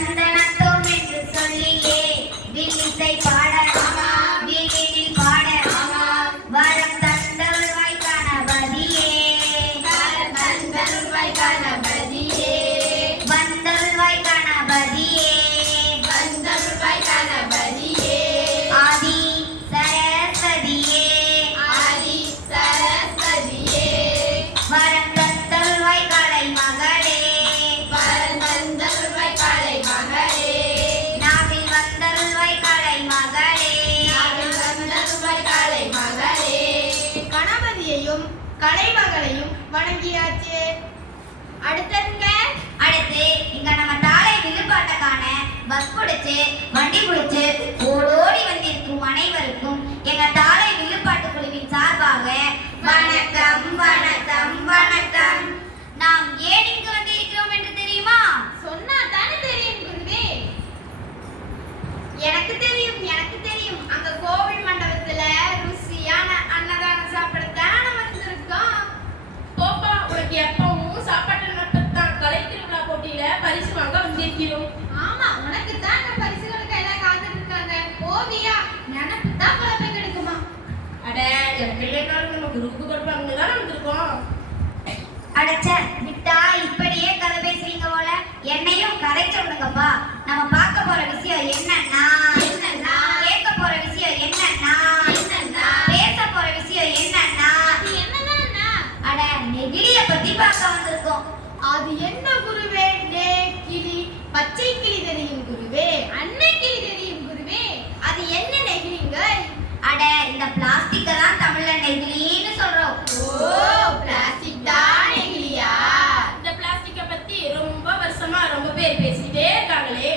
தந்தனத்தோம் என்று சொல்லியே வில்லிசை பாட வில்லினில் பாட வரம் தந்தருள்வாய் கணபதியே வந்தருள்வாய் கணபதியே ஆதி சரஸ்வதியே வரம் தந்தருள்வாய் கலை மகளே நாவில் வந்தருள்வாய் கலை மகளே கணபதியையும் கலைமகளையும் வணங்கியாச்சு. அடுத்து இங்க நம்ம தாளை வில்லுப்பாட்ட காண பஸ் பிடிச்சு வண்டி பிடிச்சு ஓடோடி வந்திருக்கும் அனைவருக்கும் எங்க தாளை வில்லுப்பாட்டு குழுவின் சார்பாக வணக்கம் வணக்கம் வணக்கம். நாம் ஏன் இங்கு வந்திருக்கிறோம் என்று தெரியுமா? சொன்னா தானே தெரியும் குருவே. எனக்கு தெரியும் அங்க கோவில் மண்டபத்துல ருசியான அன்னதானம் சாப்பிடத்தான் நம்ம வந்திருக்கோம். போப்பா, உனக்கு எப்பவும் சாப்பாட்டு மட்டும்தான். கலை திருவிழா போட்டியில பரிசு வாங்க வந்திருக்கிறோம். ஆமா, உனக்கு தான் இந்த பரிசுகளுக்கு எல்லாம் காத்துட்டு இருக்காங்க. போவியா? நினைப்பு தான் குழப்பம் கிடைக்குமா? அட, எனக்கு இல்லைனாலும் நம்ம குரூப்புக்கு கொடுப்பாங்க தான் வந்திருக்கோம். அடச்ச விட்டா இப்படியே கதை பேசுறீங்க போல. என்னையும் கதை சொல்லுங்கப்பா. நம்ம பார்க்க போற விஷயம் என்னன்னா கேட்க போற விஷயம் என்னன்னா பேச போற விஷயம் என்னன்னா அட நெகிழிய பத்தி பார்க்க வந்திருக்கோம். அது என்ன குருவே? கிளி, பச்சை கிளி தெரியும் குருவே, அன்னை கிளி தெரியும் குருவே. அது என்ன நெகிழிங்க? அட இந்த பிளாஸ்டிக்க தான் தமிழ்ல நெகிழின்னு சொல்றோம். ஓ, பிளாஸ்டிக் தான் நெகிழியா? இந்த பிளாஸ்டிக்கை பத்தி ரொம்ப வருஷமா ரொம்ப பேர் பேசிக்கிட்டே இருக்காங்களே.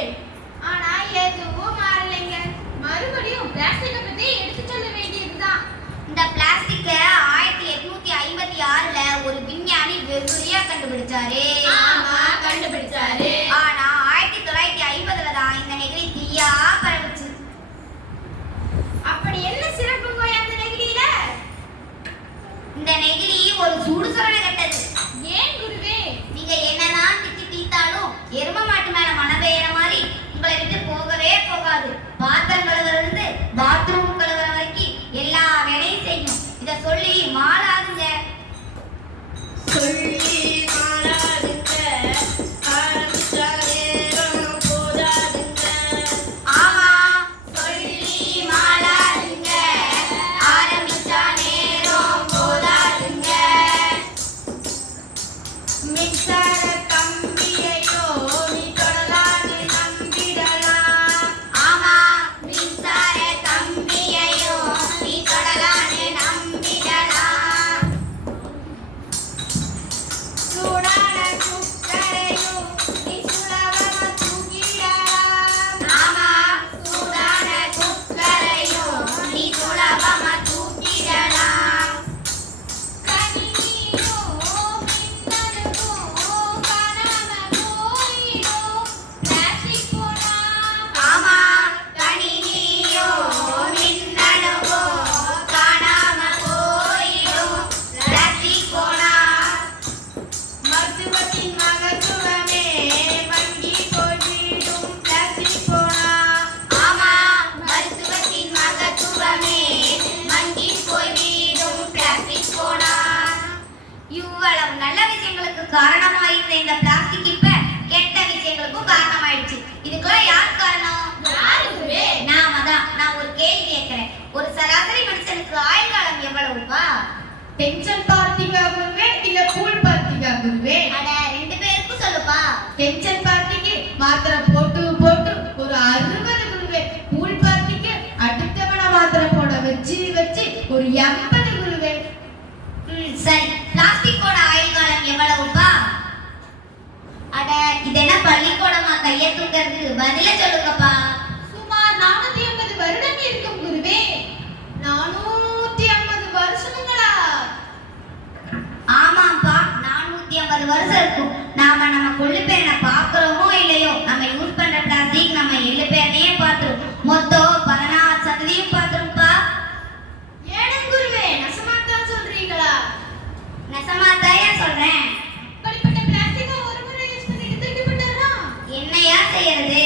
ஆனா எதுவும் மாறலைங்க. மறுபடியும் பிளாஸ்டிக்கை பத்தி எடுத்து சொல்ல வேண்டியதுதான். இந்த பிளாஸ்டிக்க 1856ல ஒரு விஞ்ஞானி வெகுளியா கண்டுபிடிச்சாரு. ஆனா 1950ல தான் இந்த நெகிழி தீயா பரவுச்சு. அப்படி என்ன சிறப்புங்க அந்த நெகிழியில? இந்த நெகிழி ஒரு சூடு சொரணை கட்டது. ஏன் குருவே? நீங்க என்னதான் திட்டி தீத்தாலும் எரும மாட்டு மேல மழை பெய்யற மாதிரி உங்களை விட்டு போகவே போகாது. பாத்திரம் கழுவுறதுல இருந்து பாத்ரூம் கழுவுற வரைக்கும் எல்லா வேலையும் செய்யும். இத சொல்லி மாறாதுங்க. ஆமா, சொல்லி மாறாதுங்க. ஆரம்பிச்சா நேரம் போதாதுங்க. மின்சார கம்பியையோ நீ தொடலான்னு நம்பிடலாம். ஆமா, மின்சார கம்பியையோ நீ தொடலான்னு நம்பிடலாம். சூடான குக்கரையோ நீ சுலபமா தூக்கிடலாம். ஆமா, சூடான குக்கரையோ நீ சுலபமா தூக்கிடலாம். கணினியோ மின்னணுவோ காணாம போயிடும். பிளாஸ்டிக் போனா ஆமா, கணினியோ மின்னணுவோ காணாம போயிடும். பிளாஸ்டிக் போனா மருத்துவத்தின் மகத்துவமே மங்கி போய்விடும். பிளாஸ்டிக் போனா ஆமா, மருத்துவத்தின் மகத்துவமே மங்கி போய்விடும். பிளாஸ்டிக் போனா இவ்வளவு நல்ல விஷயங்களுக்கு காரணமாயிருந்த இந்த பிளாஸ்டிக் இப்ப கெட்ட விஷயங்களுக்கும் காரணமாயிடுச்சு. இதுக்கெல்லாம் யார் காரணம்? யாருக்குவே? நாம தான். நான் ஒரு கேள்வி கேட்கிறேன். ஒரு சராசரி மனுஷனுக்கு ஆயுள் காலம் எவ்வளவுப்பா? டென்ஷன் பார்ட்டிக்கா குருவே இல்ல பூல் பார்ட்டிக்கா குருவே? அட ரெண்டு பேருக்கும் சொல்லுப்பா. டென்ஷன் பார்ட்டிக்கு மாத்திரை போட்டு போட்டு ஒரு 60 குருவே. பூல் பார்ட்டிக்கு அடுத்தவன மாத்திரை போட வச்சு ஒரு 80 குருவே. சரி, பிளாஸ்டிக்கோட ஆயுள் காலம் எவ்வளவுப்பா? அட இது என்ன பள்ளிக்கூடமா கையை தூக்கிறது? பதில சொல்லுங்கப்பா. சுமார் 450 வருடம் இருக்கும் குருவே. 450 வருஷங்களா? ஆமாப்பா, 450 வருஷம் இருக்கும். நாம நம்ம கொள்ளு பேரனை பாக்குறோமோ இல்லையோ, நம்ம யூஸ் பண்ற பிளாஸ்டிக் நம்ம எள்ளு பேரனையே பார்த்துரும். மொத்தம் 16% பார்த்துருப்பா. ஏனும் குருவே, நசமாத்தான் சொல்றீங்களா? நெசமாத்தாயா சொல்றேன். இப்படிப்பட்ட பிளாஸ்டிக்கை ஒரு முறை யூஸ் பண்ணிட்டு தூக்கி போட்டுறலாம். என்னையா செய்யறது?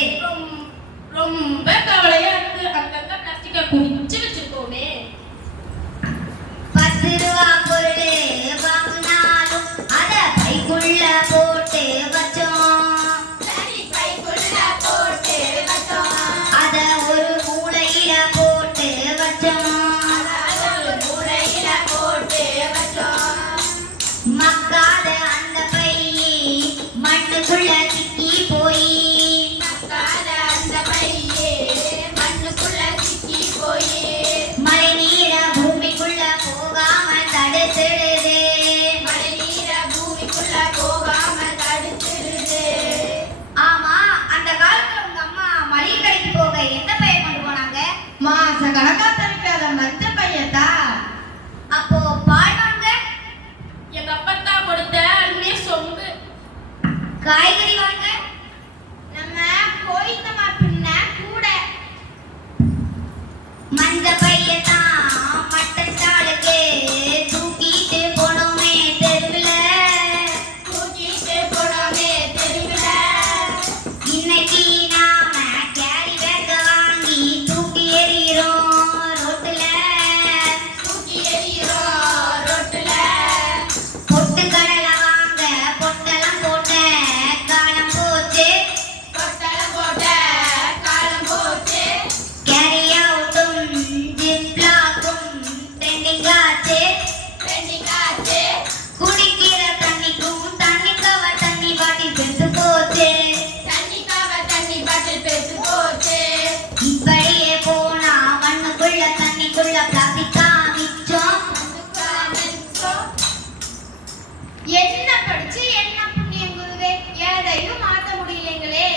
என்ன படிச்சு என்ன புண்ணியம் குருவே, எதையும் மாத்த முடியலைங்களே.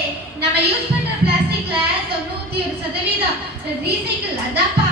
நம்ம யூஸ் பண்ற பிளாஸ்டிக்ல 91% ரீசைக்கிள். அதான்ப்பா